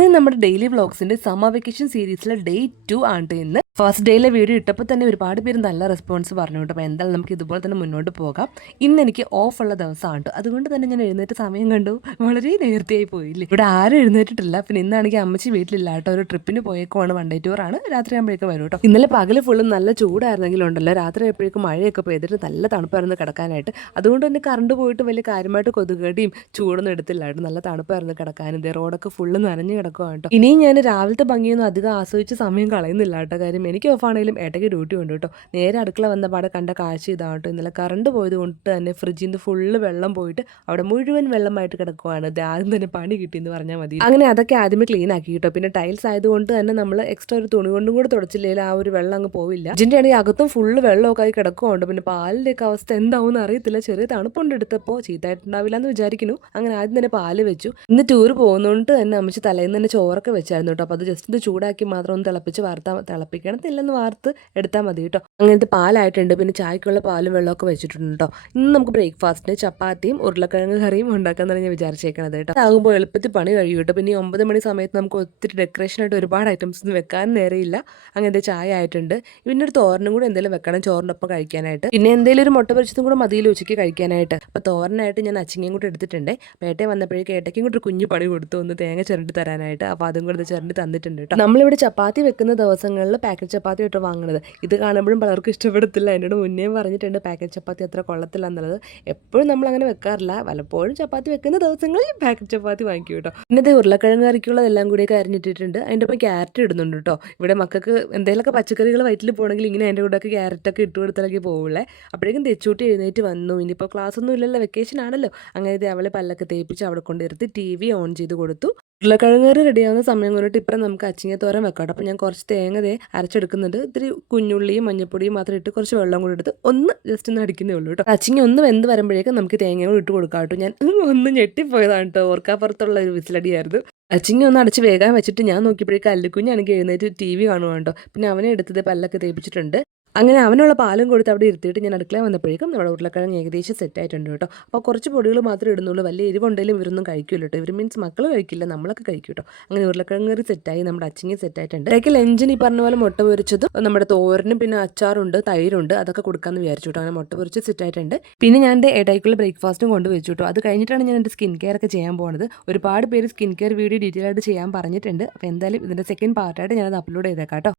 അങ്ങനെ നമ്മുടെ daily വ്ളോഗ്സിന്റെ summer vacation സീരീസിലെ ഡേ 2 ആണ് ഇന്ന്. ഫസ്റ്റ് ഡേയിലെ വീഡിയോ ഇട്ടപ്പോൾ തന്നെ ഒരുപാട് പേര് നല്ല റെസ്പോൺസ് പറഞ്ഞു കേട്ടോ. അപ്പോൾ എന്തായാലും നമുക്ക് ഇതുപോലെ തന്നെ മുന്നോട്ട് പോകാം. ഇന്ന് എനിക്ക് ഓഫുള്ള ദിവസമാണ്, അതുകൊണ്ട് തന്നെ ഞാൻ എഴുന്നേറ്റ് സമയം കണ്ടു വളരെ നേരത്തെയായി പോയില്ലേ. ഇവിടെ ആരും എഴുന്നേറ്റിട്ടില്ല. പിന്നെ ഇന്നാണെങ്കിൽ അമ്മച്ചി വീട്ടിലില്ല കേട്ടോ, ഒരു ട്രിപ്പിന് പോയേക്കുവാണ്. വൺ ഡേ ടൂർ ആണ്. രാത്രി ആകുമ്പോഴേക്കും വരും കേട്ടോ. ഇന്നലെ പകല് ഫുള്ളും നല്ല ചൂടായിരുന്നെങ്കിലും ഉണ്ടല്ലോ, രാത്രി ആയപ്പോഴേക്കും മഴയൊക്കെ പെയ്തിട്ട് നല്ല തണുപ്പായിരുന്നു കിടക്കാനായിട്ട്. അതുകൊണ്ട് തന്നെ കറണ്ട് പോയിട്ട് വലിയ കാര്യമായിട്ട് കൊതുകടിയും ചൂടൊന്നും എടുത്തില്ലായിരുന്നു. നല്ല തണുപ്പായിരുന്നു കിടക്കാനും. റോഡൊക്കെ ഫുള്ള് നനഞ്ഞ് കിടക്കുവാണ് കേട്ടോ. ഇനിയും ഞാൻ രാവിലത്തെ ഭംഗിയൊന്നും അധികം ആസ്വദിച്ച് സമയം കളയുന്നില്ല കേട്ടോ. കാര്യം എനിക്ക് ഓഫാണെങ്കിലും ഏട്ടയ്ക്ക് ഡ്യൂട്ടി ഉണ്ട് കേട്ടോ. നേരെ അടുക്കള വന്ന പാടെ കണ്ട കാഴ്ച ഇതാണ് കേട്ടോ. ഇന്നലെ കറണ്ട് പോയത് കൊണ്ട് തന്നെ ഫ്രിഡ്ജിൽ നിന്ന് ഫുള്ള് വെള്ളം പോയിട്ട് അവിടെ മുഴുവൻ വെള്ളമായിട്ട് കിടക്കുവാണ്. ഇത് ആദ്യം തന്നെ പണി കിട്ടിയെന്ന് പറഞ്ഞാൽ മതി. അങ്ങനെ അതൊക്കെ ആദ്യമേ ക്ലീൻ ആക്കി കേട്ടോ. പിന്നെ ടൈൽസ് ആയതുകൊണ്ട് തന്നെ നമ്മൾ എക്സ്ട്രാ ഒരു തുണി കൊണ്ടും കൂടെ തുടച്ചില്ലെങ്കിൽ ആ ഒരു വെള്ളം അങ്ങ് പോവില്ല. ഇതിൻ്റെ ആണെങ്കിൽ അകത്തും ഫുള്ള് വെള്ളമൊക്കെ ആയി കിടക്കുന്നുണ്ട്. പിന്നെ പാലിൻ്റെയൊക്കെ അവസ്ഥ എന്താവും അറിയത്തില്ല. ചെറിയ തണുപ്പുണ്ട് എടുത്തപ്പോൾ, ചീത്തായിട്ടുണ്ടാവില്ല എന്ന് വിചാരിക്കുന്നു. അങ്ങനെ ആദ്യം തന്നെ പാല് വെച്ചു. ഇന്ന് ടൂർ പോകുന്നതുകൊണ്ട് തന്നെ അമ്മച്ചി തലേന്ന് തന്നെ ചോറൊക്കെ വെച്ചായിരുന്നു കേട്ടോ. അപ്പോൾ അത് ജസ്റ്റ് ഇത് ചൂടാക്കി മാത്രം ഒന്ന് തിളപ്പിച്ച് തിളപ്പിക്കണത്തില്ലെന്ന് വാർത്ത് എടുത്താൽ മതി കേട്ടോ. അങ്ങനത്തെ പാലായിട്ടുണ്ട്. പിന്നെ ചായക്കുള്ള പാലും വെള്ളമൊക്കെ വെച്ചിട്ടുണ്ട് കേട്ടോ. ഇന്ന് നമുക്ക് ബ്രേക്ക്ഫാസ്റ്റിന് ചപ്പാത്തിയും ഉരുളക്കിഴങ്ങ് കറിയും ഉണ്ടാക്കാമെന്നാണ് ഞാൻ വിചാരിച്ചേക്കണത് കേട്ടോ. ആകുമ്പോൾ എളുപ്പത്തിൽ പണി കഴിയും കേട്ടോ. പിന്നെ 9 മണി സമയത്ത് നമുക്ക് ഒത്തിരി ഡെക്കറേഷനായിട്ട് ഒരുപാട് ഐറ്റംസ് ഒന്നും വെക്കാൻ നേരെയില്ല. അങ്ങനത്തെ ചായ ആയിട്ടുണ്ട്. പിന്നെ ഒരു തോരനും കൂടെ എന്തെങ്കിലും വെക്കണം ചോറിനൊപ്പം കഴിക്കാനായിട്ട്. പിന്നെ എന്തെങ്കിലും ഒരു മുട്ട പൊരിച്ചതും കൂടെ മതിയിൽ ഉച്ചയ്ക്ക് കഴിക്കാനായിട്ട്. അപ്പോൾ തോരനായിട്ട് ഞാൻ അച്ചിങ്ങയും കൂടെ എടുത്തിട്ടുണ്ട്. പേട്ടയെ വന്നപ്പോഴേക്കും ഏട്ടയ്ക്കും കൂടെ ഒരു കുഞ്ഞു പണി കൊടുത്തു, ഒന്ന് തേങ്ങ ചിരണ്ടി തരാനായിട്ട്. അപ്പോൾ അതും കൂടെ ചിരണ്ടി തന്നിട്ടുണ്ട് കേട്ടോ. നമ്മളിവിടെ ചപ്പാത്തി വെക്കുന്ന ദിവസങ്ങളിൽ പാക്കറ്റ് ചപ്പാത്തി ഇട്ട് വാങ്ങുന്നത്. ഇത് കാണുമ്പോഴും പലർക്കും ഇഷ്ടപ്പെടത്തില്ല. എന്നോട് മുന്നേ പറഞ്ഞിട്ടുണ്ട് പാക്കറ്റ് ചപ്പാത്തി അത്ര കൊള്ളത്തില്ല എന്നുള്ളത്. എപ്പോഴും നമ്മൾ അങ്ങനെ വെക്കാറില്ല. വല്ലപ്പോഴും ചപ്പാത്തി വെക്കുന്ന ദിവസങ്ങളിൽ പാക്കറ്റ് ചപ്പാത്തി വാങ്ങിക്കും കേട്ടോ. പിന്നെ ഇത് ഉരുളക്കിഴങ്ങ് കറിക്കുള്ളതെല്ലാം കൂടിയൊക്കെ അരിഞ്ഞിട്ടിട്ടുണ്ട്. അതിൻ്റെ ഒപ്പം ക്യാരറ്റ് ഇടുന്നുണ്ട് കേട്ടോ. ഇവിടെ മക്കൾക്ക് എന്തെങ്കിലുമൊക്കെ പച്ചക്കറികൾ വയറ്റിൽ പോകണമെങ്കിൽ ഇങ്ങനെ അതിൻ്റെ കൂടെയൊക്കെ ക്യാരറ്റൊക്കെ ഇട്ട് കൊടുത്താലൊക്കെ പോവുള്ളേ. അപ്പോഴേക്കും തെച്ചൂട്ടി എഴുന്നേറ്റ് വന്നു. ഇനിയിപ്പോൾ ക്ലാസ് ഒന്നും ഇല്ലല്ലോ, വെക്കേഷൻ ആണല്ലോ. അങ്ങനെ അവളെ പല്ലൊക്കെ തേപ്പിച്ച് അവിടെ കൊണ്ടിരുത്തി TV ഓൺ ചെയ്ത് കൊടുത്തു. ഉരുളക്കിഴങ്ങ് കറി റെഡിയാവുന്ന സമയം കൊണ്ടിട്ട് ഇപ്പം നമുക്ക് അച്ചിങ്ങ തോരൻ വെക്കാം. അപ്പം ഞാൻ കുറച്ച് തേങ്ങ അരച്ചെടുക്കുന്നുണ്ട്. ഇത്തിരി കുഞ്ഞുള്ളിയും മഞ്ഞപ്പൊടിയും മാത്രം ഇട്ട് കുറച്ച് വെള്ളം കൂടി എടുത്ത് ഒന്ന് ജസ്റ്റ് ഒന്ന് അടിക്കുന്നേ ഉള്ളൂ കേട്ടോ. അച്ചിങ്ങ ഒന്ന് വെന്ത് വരുമ്പോഴേക്കും നമുക്ക് തേങ്ങ കൂടി ഇട്ട് കൊടുക്കാം കേട്ടോ. ഞാൻ ഒന്ന് ഞെട്ടിപ്പോയതാണ് കേട്ടോ. ഓർക്കാപ്പുറത്തുള്ള ഒരു വിസിലടിയായിരുന്നു. അച്ചിങ്ങ ഒന്ന് അടച്ച് വേഗം വെച്ചിട്ട് ഞാൻ നോക്കിയപ്പോഴേക്കും അല്ലുക്കുഞ്ഞാണെങ്കിൽ എഴുന്നേറ്റ് TV കാണുവാണ് കേട്ടോ. പിന്നെ അവനെ എടുത്തത് പല്ലൊക്കെ തേപ്പിച്ചിട്ടുണ്ട്. അങ്ങനെ അവനുള്ള പാലും കൊടുത്ത് അവിടെ ഇരുത്തിയിട്ട് ഞാൻ അടുക്കള വന്നപ്പോഴേക്കും നമ്മുടെ ഉരുളക്കിഴങ്ങ് ഏകദേശം സെറ്റായിട്ടുണ്ട് കേട്ടോ. അപ്പോൾ കുറച്ച് പൊടികൾ മാത്രമേ ഇടുന്നുള്ളൂ. വലിയ എരിവുണ്ടെങ്കിലും ഇവരൊന്നും കഴിക്കില്ല കേട്ടോ. ഇവർ മീൻസ് മക്കൾ കഴിക്കില്ല, നമ്മളൊക്കെ കഴിക്കും കേട്ടോ. അങ്ങനെ ഉരുളക്കിഴങ്ങ് കറി സെറ്റായി, നമ്മുടെ അച്ചിങ്ങ സെറ്റായിട്ടുണ്ട്. ഇടയ്ക്ക് ലഞ്ചിന് ഈ പറഞ്ഞ പോലെ മുട്ട പൊരിച്ചതും നമ്മുടെ തോരനും പിന്നെ അച്ചാറുണ്ട്, തൈരുണ്ട്, അതൊക്കെ കൊടുക്കാമെന്ന് വിചാരിച്ചു കേട്ടോ. അങ്ങനെ മുട്ട പൊരിച്ച് സെറ്റായിട്ടുണ്ട്. പിന്നെ ഞാൻ എൻ്റെ ഇടയ്ക്കുള്ള ബ്രേക്ക്ഫാസ്റ്റും കൊണ്ട് വെച്ചു കേട്ടോ. അത് കഴിഞ്ഞിട്ടാണ് ഞാൻ എൻ്റെ സ്കിൻ കെയർ ഒക്കെ ചെയ്യാൻ പോകുന്നത്. ഒരുപാട് പേര് സ്കിൻ കെയർ വീഡിയോ ഡീറ്റെയിൽ ആയിട്ട് ചെയ്യാൻ പറഞ്ഞിട്ടുണ്ട്. അപ്പോൾ എന്തായാലും ഇതിൻ്റെ സെക്കൻഡ് പാർട്ടായിട്ട് ഞാനത് അപ്ലോഡ് ചെയ്തേക്കാം കേട്ടോ.